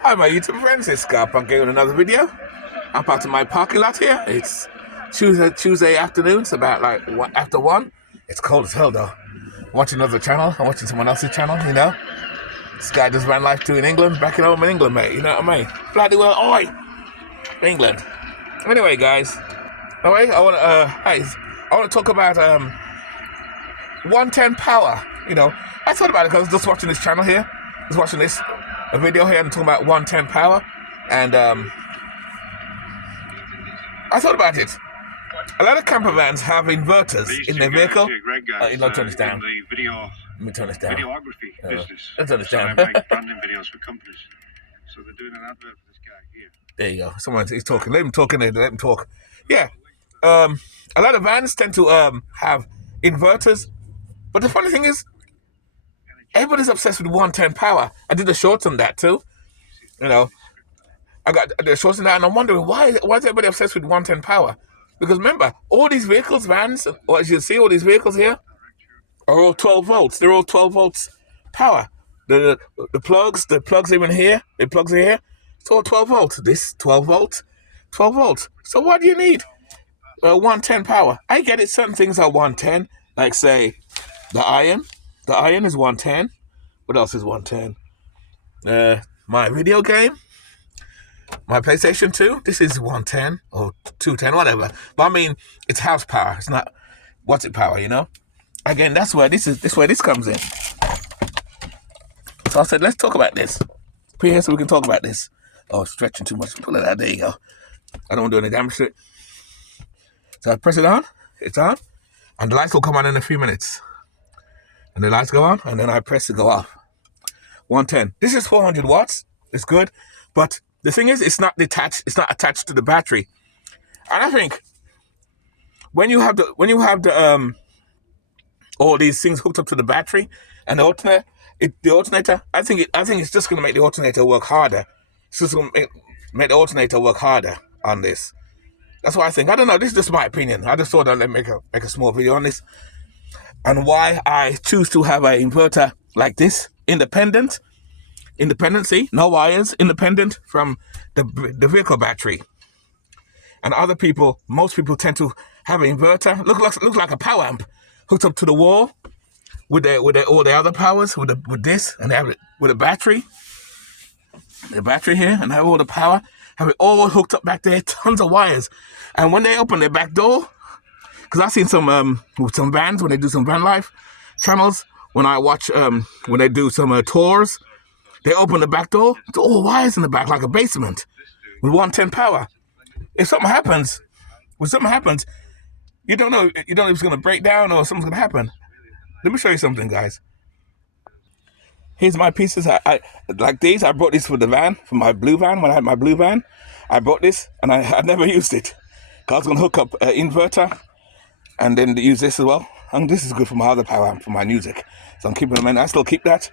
Hi my YouTube friends, it's Scarp. I'm with another video. I'm part of my parking lot here. It's Tuesday afternoon. It's about like after 1. It's cold as hell though. I'm watching another channel. I'm watching someone else's channel, you know. This guy does van life too in England, back at home in England, mate. You know what I mean? Bloody well, oi! England. Anyway, guys. Anyway, I want to talk about 110 power. You know, I thought about it because I was just watching this channel here. I was watching a video here and talking about 110 power, and I thought about it. A lot of camper vans have inverters in their vehicle. You know, turn this down. Let me turn this down. Videography business. Let's turn this down. So I make branding videos for companies. So they're doing an advert for this guy here. There you go. He's talking. Let him talk in there. Let him talk. Yeah. A lot of vans tend to have inverters, but the funny thing is, everybody's obsessed with 110 power. I did the shorts on that too. You know, I got the shorts on that, and I'm wondering why is everybody obsessed with 110 power? Because remember, all these vehicles, vans, or as you see, all these vehicles here are all 12 volts. They're all 12 volts power. The plugs even here, the plugs are here. It's all 12 volts. This 12 volts, 12 volts. So what do you need? 110 power. I get it. Certain things are 110, like say the iron. The iron is 110. What else is 110? My video game, my PlayStation 2. This is 110 or 210, whatever. But I mean, it's house power. It's not what's it power, you know. Again, that's where this comes in. So I said, let's talk about this. Put here so we can talk about this. Oh, stretching too much. Pull it out. There you go. I don't want to do any damage to it. So I press it on. It's on, and the lights will come on in a few minutes. And the lights go on, and then I press to go off. 110. This is 400 watts. It's good, but the thing is, it's not detached. It's not attached to the battery. And I think when you have the all these things hooked up to the battery and the alternator, I think it's just going to make the alternator work harder. It's just going to make the alternator work harder on this. That's what I think. I don't know. This is just my opinion. I just thought I'd make a small video on this. And why I choose to have an inverter like this, independency, no wires, independent from the vehicle battery. And most people tend to have an inverter, look like a power amp, hooked up to the wall with all the other powers, with this, and they have it with a battery. The battery here, and have all the power, have it all hooked up back there, tons of wires. And when they open their back door, because I've seen with some vans, when they do some van life channels, when I watch, when they do some tours, they open the back door, it's all wires in the back, like a basement, with 110 power. If something happens, you don't know if it's going to break down or something's going to happen. Let me show you something, guys. Here's my pieces. I like these. I brought this for the van, for my blue van. When I had my blue van, I brought this, and I never used it. I was going to hook up an inverter, and then use this as well. And this is good for my other power amp, for my music. So I'm keeping them in. I still keep that.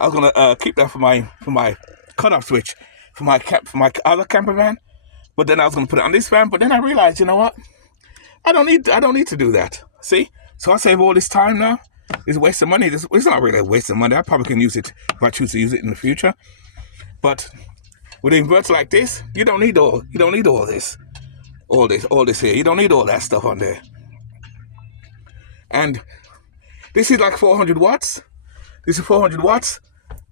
I was gonna keep that for my cutoff switch for my other camper van. But then I was gonna put it on this van. But then I realized, you know what? I don't need to do that. See? So I save all this time now. It's a waste of money. It's not really a waste of money. I probably can use it if I choose to use it in the future. But with an inverter like this, you don't need all this. All this here. You don't need all that stuff on there. And this is like 400 watts. This is 400 watts.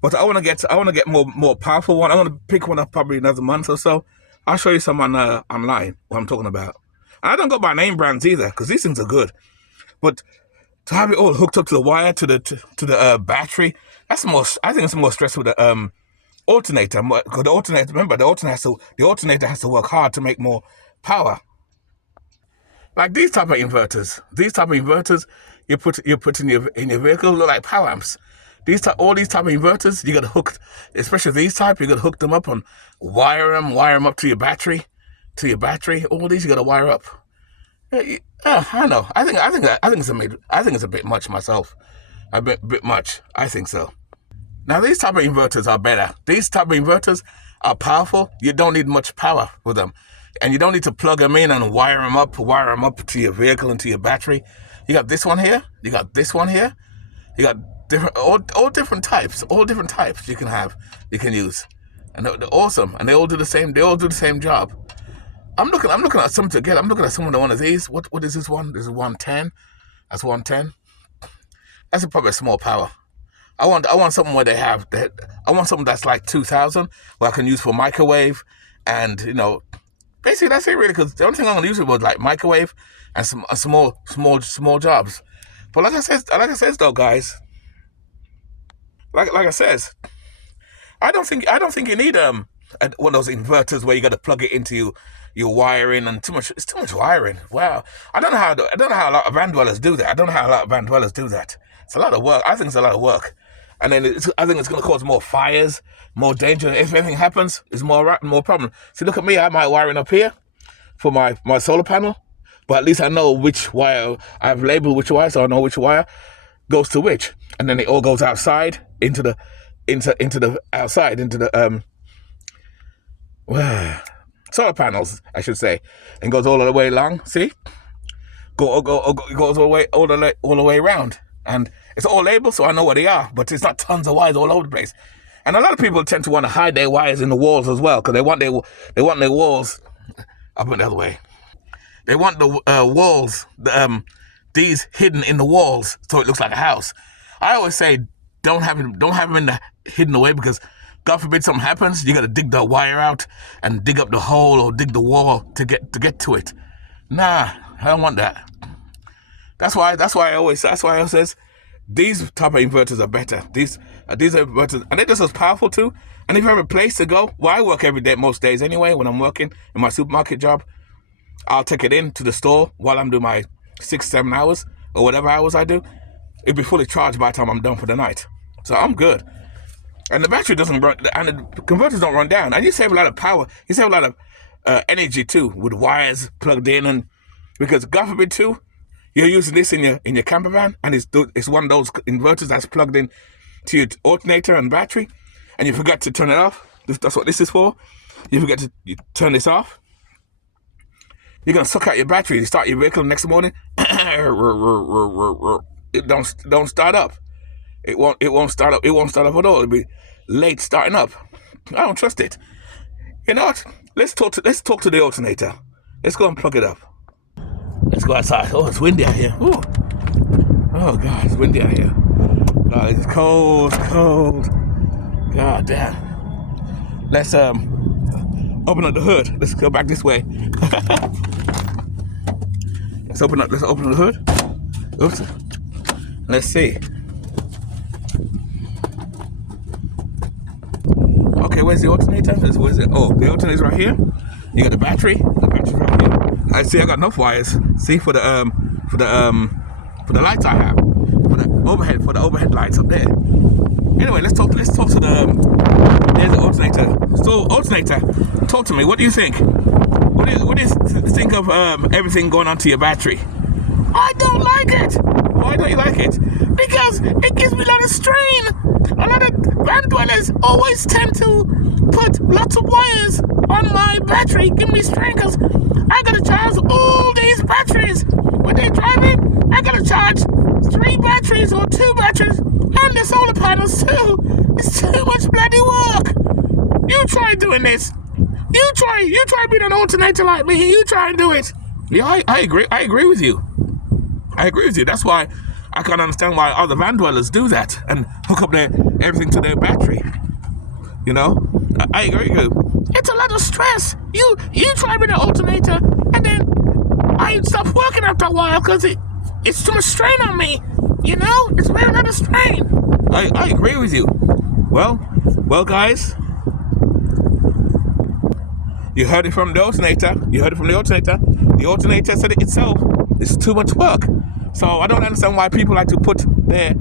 But I want to get more powerful one. I want to pick one up probably another month or so. I'll show you some online what I'm talking about. And I don't go by name brands either, because these things are good. But to have it all hooked up to the wire to the battery, I think it's more stress with the alternator. Because the alternator, remember, the alternator has to work hard to make more power. Like these type of inverters, you put in your vehicle, look like power amps. All these type of inverters, you got to hook, especially these type, you got to hook them up and wire them up to your battery. All these you got to wire up. I know. I think it's a bit much myself. A bit much. I think so. Now these type of inverters are better. These type of inverters are powerful. You don't need much power with them. And you don't need to plug them in and wire them up to your vehicle and to your battery. You got this one here. You got this one here. You got different, all different types. All different types you can have, you can use, and they're awesome. And they all do the same. They all do the same job. I'm looking at some together. I'm looking at some of the one of these. What is this one? This is 110. That's 110. That's probably a small power. I want something where I want something that's like 2,000, where I can use for microwave, and basically that's it really. Because the only thing I'm gonna use it was like microwave and some small jobs. But like I said though, guys, like I says, I don't think you need one of those inverters where you got to plug it into your wiring and it's too much wiring. Wow, I don't know how a lot of van dwellers do that. It's a lot of work. I think it's a lot of work, and then I think it's going to cause more fires, more danger. If anything happens, it's more problem. See, look at me. I have my wiring up here for my solar panel, but at least I know which wire. I've labeled which wire, so I know which wire goes to which, and then it all goes outside into the solar panels, I should say, and goes all the way along. See, goes all the way around, and it's all labeled, so I know where they are. But it's not tons of wires all over the place. And a lot of people tend to want to hide their wires in the walls as well, because they want their walls up and the other way. They want the walls, these hidden in the walls, so it looks like a house. I always say don't have them hidden away, because God forbid something happens, you got to dig the wire out and dig up the hole or dig the wall to get to it. Nah, I don't want that. That's why I always says these type of inverters are better. These inverters, and they're just as powerful too. And if you have a place to go, well, I work every day, most days anyway. When I'm working in my supermarket job, I'll take it in to the store while I'm doing my 6-7 hours or whatever hours I do. It'll be fully charged by the time I'm done for the night. So I'm good. And the battery doesn't run, and the converters don't run down. And you save a lot of power. You save a lot of energy too, with wires plugged in, and because God forbid too, you're using this in your camper van, and it's one of those inverters that's plugged in to your alternator and battery, and you forget to turn it off. That's what this is for. You forget to turn this off. You're gonna suck out your battery. You start your vehicle the next morning. It don't start up. It won't start up. It won't start up at all. It'll be late starting up. I don't trust it. You know what? Let's talk to the alternator. Let's go and plug it up. Let's go outside. Oh, it's windy out here. Ooh. Oh God, it's windy out here. God, it's cold. God damn. Let's open up the hood. Let's go back this way. Let's open up the hood. Oops. Let's see. Okay, where's the alternator? Where's it? Oh, the alternator's right here. You got the battery. The battery's right here. I see. I got enough wires. See, for the lights I have. For the overhead lights up there. Anyway, let's talk to the. There's the alternator. So, alternator, talk to me. What do you think? What do you think of everything going onto your battery? I don't like it. Why don't you like it? Because it gives me a lot of strain. A lot of van dwellers always tend to put lots of wires on my battery, give me strain, because I gotta charge all these batteries. When they're driving, I gotta charge 3 batteries or 2 batteries, and the solar panels too. It's too much bloody work. You try doing this. You try being an alternator like me. You try and do it. Yeah, I agree with you. That's why I can't understand why other van dwellers do that and hook up everything to their battery. You know, I agree with you. It's a lot of stress. You try being an alternator, and then I stop working after a while because it's too much strain on me. You know, it's very a lot of strain. I agree with you. Well, guys. You heard it from the alternator. The alternator said it itself. It's too much work. So I don't understand why people like to put their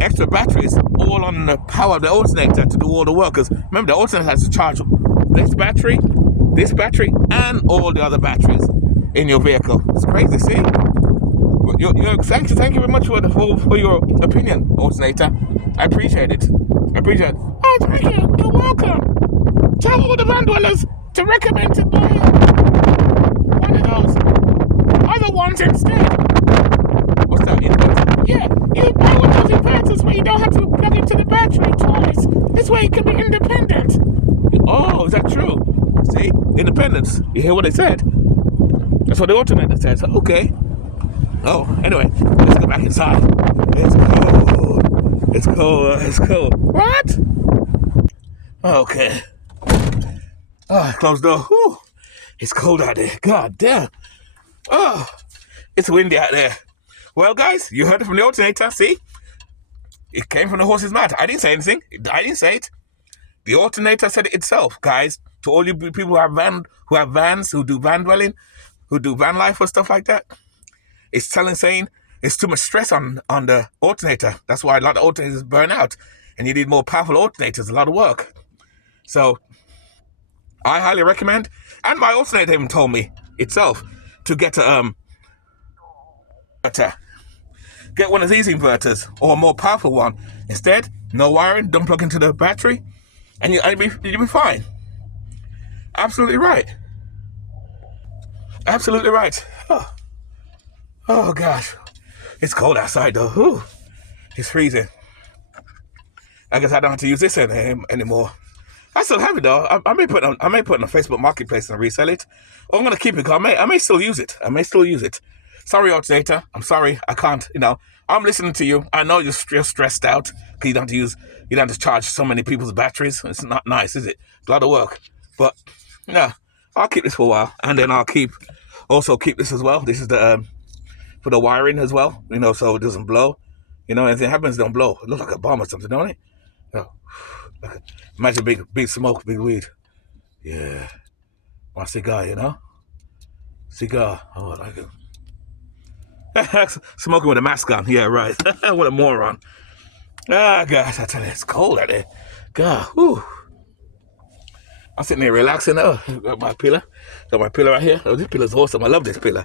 extra batteries all on the power of the alternator to do all the work. Because remember, the alternator has to charge this battery, and all the other batteries in your vehicle. It's crazy, see? Thank you very much for your opinion, alternator. I appreciate it. Oh, thank you. You're welcome. Tell all the van dwellers to recommend to buy one of those other ones instead. What's that? Inverter? Yeah, you buy one of those inverters where you don't have to plug into the battery twice. This way you can be independent. Oh, is that true? See? Independence. You hear what they said? That's what the alternator says. Okay. Oh, anyway, let's go back inside. It's cold. It's cold. It's cold. What? Okay. Oh, closed door. Whew. It's cold out there. God damn. Oh, it's windy out there. Well, guys, you heard it from the alternator. See? It came from the horse's mouth. I didn't say anything. I didn't say it. The alternator said it itself, guys. To all you people who have vans, who do van dwelling, who do van life or stuff like that, it's saying it's too much stress on the alternator. That's why a lot of alternators burn out, and you need more powerful alternators. A lot of work. So I highly recommend. And my alternator even told me itself to get a get one of these inverters or a more powerful one. Instead, no wiring, don't plug into the battery, and you'll be fine. Absolutely right. Absolutely right. Oh gosh, it's cold outside though. Whew. It's freezing. I guess I don't have to use this anymore. I still have it though. I may put it on Facebook Marketplace and resell it. Or I'm gonna keep it. I may still use it. Sorry, alternator. I'm sorry. I can't. I'm listening to you. I know you're stressed out because you don't have to charge so many people's batteries. It's not nice, is it? It's a lot of work. But yeah, I'll keep this for a while, and then I'll also keep this as well. This is the for the wiring as well. So it doesn't blow. Anything happens, don't blow. It looks like a bomb or something, don't it? Imagine big smoke, big weed. Yeah. My cigar, Cigar. Oh, I like it. Smoking with a mask on. Yeah, right. What a moron. Ah, gosh, I tell you, it's cold out there. God, whew. I'm sitting there relaxing. Oh, got my pillow. Got my pillow right here. Oh, this pillow's awesome. I love this pillow.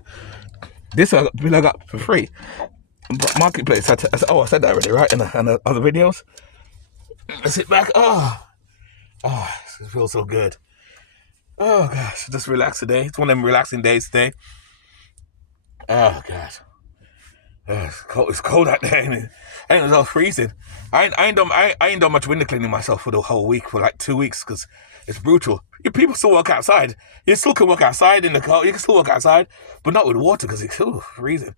This pillow I got for free. Marketplace. I said that already, right? In the other videos. I sit back. Oh, it feels so good. Oh gosh, just relax today. It's one of them relaxing days today. Oh gosh, it's cold out there, and it was all freezing. I ain't done much window cleaning myself for the whole week, for like 2 weeks, because it's brutal. People still work outside. You still can work outside in the car. You can still work outside, but not with water because it's freezing.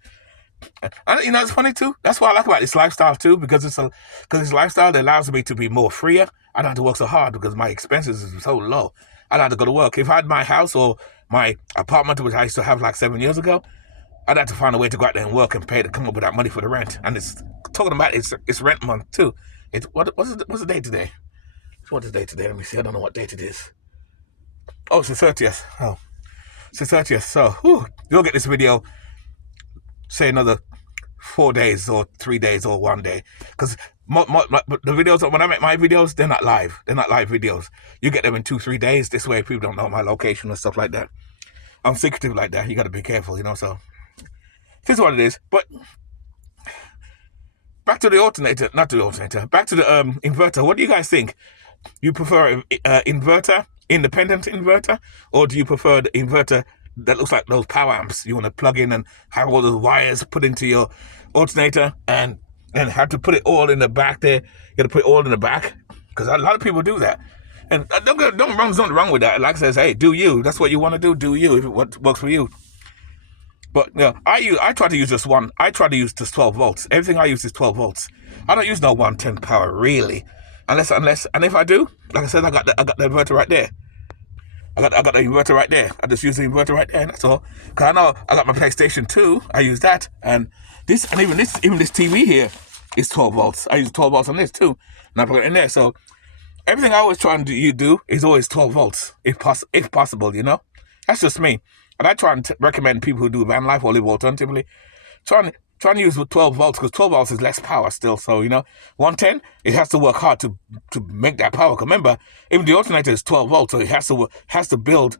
And it's funny too. That's what I like about this lifestyle too, because this lifestyle that allows me to be more freer. I don't have to work so hard because my expenses is so low. I don't have to go to work. If I had my house or my apartment, which I used to have like 7 years ago, I'd have to find a way to go out there and work and pay to come up with that money for the rent. And it's talking about it's rent month too. What's the date today? What's the date today? Let me see. I don't know what date it is. Oh, it's the 30th. Oh, it's the 30th. So you'll get this video, say another 4 days or 3 days or 1 day, because the videos, when I make my videos, they're not live videos. You get them in 2-3 days. This way people don't know my location and stuff like that. I'm secretive like that. You got to be careful, so this is what it is. But back to the alternator, not the alternator, back to the inverter. What do you guys think? You prefer inverter, independent inverter, or do you prefer the inverter that looks like those power amps you want to plug in and have all those wires put into your alternator and have to put it all in the back there? You got to put it all in the back, because a lot of people do that. And nothing wrong with that. Like I says, hey, do you? That's what you want to do. Do you? If what works for you. But I try to use just one. I try to use just 12 volts. Everything I use is 12 volts. I don't use no 110 power really, unless and if I do, like I said, I got the inverter right there. I got the inverter right there. I just use the inverter right there, and that's all. Cause I know I got my PlayStation 2. I use that, and even this TV here is 12 volts. I use 12 volts on this too, and I plug it in there. So everything I always try and do is always 12 volts, if possible. That's just me. And I try and recommend people who do van life or live alternatively, try and use 12 volts, because 12 volts is less power still. So 110, it has to work hard to make that power. Remember, even the alternator is 12 volts, so it has to build